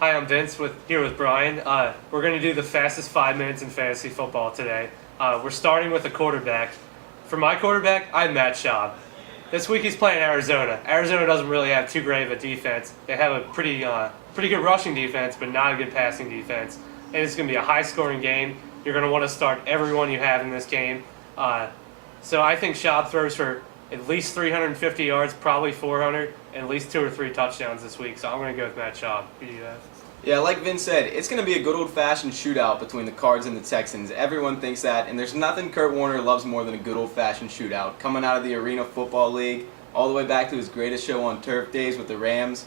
Hi, I'm Vince here with Brian. We're going to do the fastest 5 minutes in fantasy football today. We're starting with a quarterback. For my quarterback, I have Matt Schaub. This week he's playing Arizona. Arizona doesn't really have too great of a defense. They have a pretty good rushing defense, but not a good passing defense. And it's going to be a high-scoring game. You're going to want to start everyone you have in this game. So I think Schaub throws for at least 350 yards, probably 400, and at least 2 or 3 touchdowns this week. So I'm going to go with Matt Schaub. Who do you have? Yeah, like Vince said, it's going to be a good old-fashioned shootout between the Cards and the Texans. Everyone thinks that, and there's nothing Kurt Warner loves more than a good old-fashioned shootout. Coming out of the Arena Football League, all the way back to his greatest show on turf days with the Rams.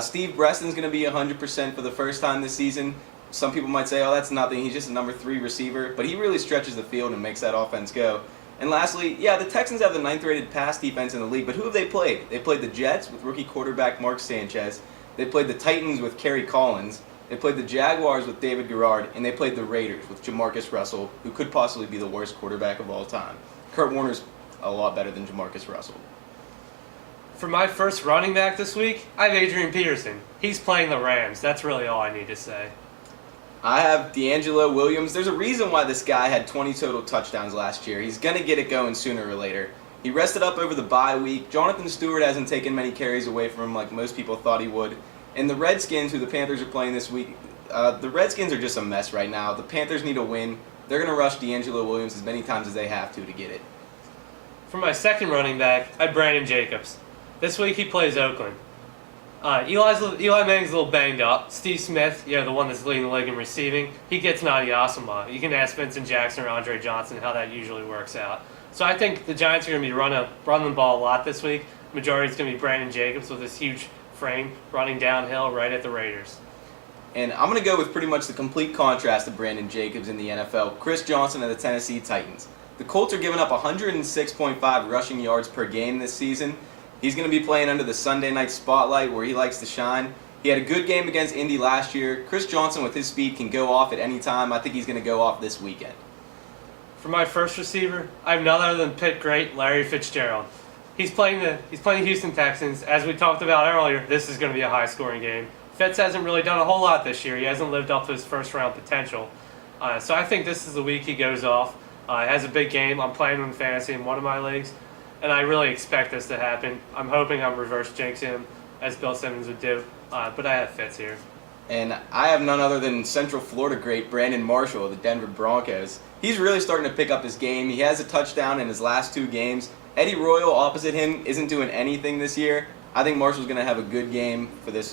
Steve Breston's going to be 100% for the first time this season. Some people might say, oh, that's nothing. He's just a number 3 receiver. But he really stretches the field and makes that offense go. And lastly, yeah, the Texans have the 9th-rated pass defense in the league, but who have they played? They played the Jets with rookie quarterback Mark Sanchez. They played the Titans with Kerry Collins. They played the Jaguars with David Garrard. And they played the Raiders with Jamarcus Russell, who could possibly be the worst quarterback of all time. Kurt Warner's a lot better than Jamarcus Russell. For my first running back this week, I have Adrian Peterson. He's playing the Rams. That's really all I need to say. I have D'Angelo Williams. There's a reason why this guy had 20 total touchdowns last year. He's going to get it going sooner or later. He rested up over the bye week. Jonathan Stewart hasn't taken many carries away from him like most people thought he would. And the Redskins, who the Panthers are playing this week, the Redskins are just a mess right now. The Panthers need a win. They're going to rush D'Angelo Williams as many times as they have to get it. For my second running back, I have Brandon Jacobs. This week he plays Oakland. Eli Manning's a little banged up. Steve Smith, the one that's leading the league in receiving, he gets Nadi Asama. You can ask Vincent Jackson or Andre Johnson how that usually works out. So I think the Giants are going to be running the ball a lot this week. Majority is going to be Brandon Jacobs with this huge frame running downhill right at the Raiders. And I'm going to go with pretty much the complete contrast of Brandon Jacobs in the NFL, Chris Johnson of the Tennessee Titans. The Colts are giving up 106.5 rushing yards per game this season. He's going to be playing under the Sunday night spotlight where he likes to shine. He had a good game against Indy last year. Chris Johnson with his speed can go off at any time. I think he's going to go off this weekend. For my first receiver, I have none other than Pitt great Larry Fitzgerald. He's playing the Houston Texans. As we talked about earlier, this is going to be a high-scoring game. Fitz hasn't really done a whole lot this year. He hasn't lived up to his first-round potential. So I think this is the week he goes off. He has a big game. I'm playing him in fantasy in one of my leagues, and I really expect this to happen. I'm hoping I'm reverse jinxing him, as Bill Simmons would do, but I have Fitz here. And I have none other than Central Florida great Brandon Marshall of the Denver Broncos. He's really starting to pick up his game. He has a touchdown in his last 2 games. Eddie Royal opposite him isn't doing anything this year. I think Marshall's going to have a good game for this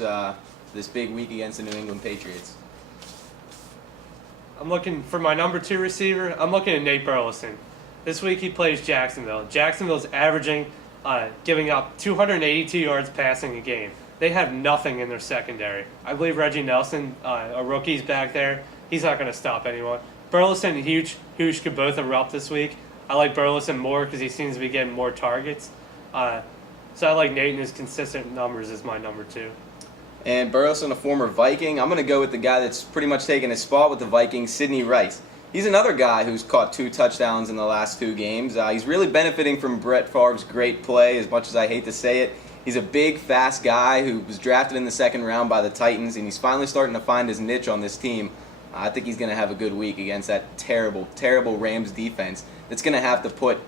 big week against the New England Patriots. I'm looking for my number 2 receiver. I'm looking at Nate Burleson. This week he plays Jacksonville. Jacksonville's averaging, giving up 282 yards passing a game. They have nothing in their secondary. I believe Reggie Nelson, a rookie's back there. He's not going to stop anyone. Burleson and Hughes could both erupt this week. I like Burleson more because he seems to be getting more targets. So I like Nate and his consistent numbers as my number 2. And Burleson, a former Viking. I'm going to go with the guy that's pretty much taken his spot with the Vikings, Sidney Rice. He's another guy who's caught 2 touchdowns in the last 2 games. He's really benefiting from Brett Favre's great play, as much as I hate to say it. He's a big, fast guy who was drafted in the 2nd round by the Titans, and he's finally starting to find his niche on this team. I think he's going to have a good week against that terrible, terrible Rams defense that's going to have to put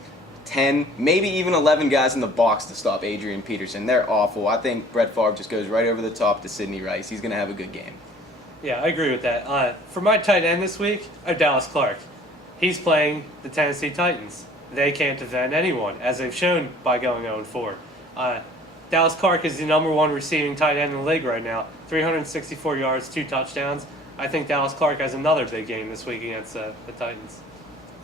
10, maybe even 11 guys in the box to stop Adrian Peterson. They're awful. I think Brett Favre just goes right over the top to Sidney Rice. He's going to have a good game. Yeah, I agree with that. For my tight end this week, I have Dallas Clark. He's playing the Tennessee Titans. They can't defend anyone, as they've shown by going 0-4. Dallas Clark is the number 1 receiving tight end in the league right now. 364 yards, 2 touchdowns. I think Dallas Clark has another big game this week against the Titans.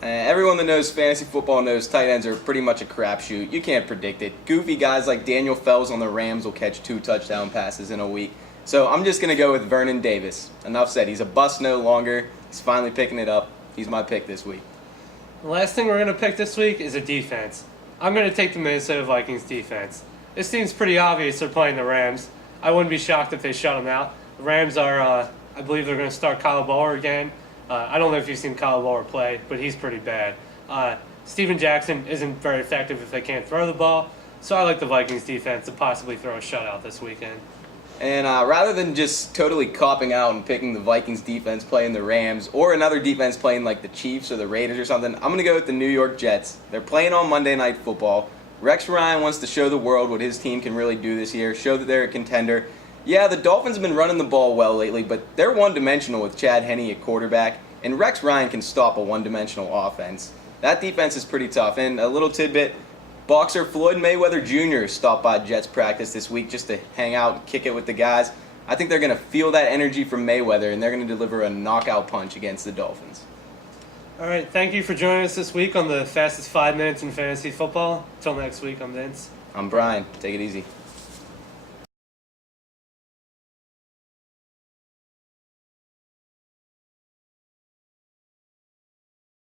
Everyone that knows fantasy football knows tight ends are pretty much a crapshoot. You can't predict it. Goofy guys like Daniel Fells on the Rams will catch 2 touchdown passes in a week. So I'm just going to go with Vernon Davis. Enough said. He's a bust no longer. He's finally picking it up. He's my pick this week. The last thing we're going to pick this week is a defense. I'm going to take the Minnesota Vikings defense. This seems pretty obvious they're playing the Rams. I wouldn't be shocked if they shut them out. The Rams are, I believe they're going to start Kyle Bowler again. I don't know if you've seen Kyle Bowler play, but he's pretty bad. Steven Jackson isn't very effective if they can't throw the ball, so I like the Vikings defense to possibly throw a shutout this weekend. And rather than just totally copping out and picking the Vikings defense playing the Rams or another defense playing like the Chiefs or the Raiders or something, I'm going to go with the New York Jets. They're playing on Monday Night Football. Rex Ryan wants to show the world what his team can really do this year, show that they're a contender. Yeah, the Dolphins have been running the ball well lately, but they're one-dimensional with Chad Henne at quarterback, and Rex Ryan can stop a one-dimensional offense. That defense is pretty tough. And a little tidbit, boxer Floyd Mayweather Jr. stopped by Jets practice this week just to hang out and kick it with the guys. I think they're going to feel that energy from Mayweather, and they're going to deliver a knockout punch against the Dolphins. All right, thank you for joining us this week on the fastest 5 minutes in fantasy football. Until next week, I'm Vince. I'm Brian. Take it easy.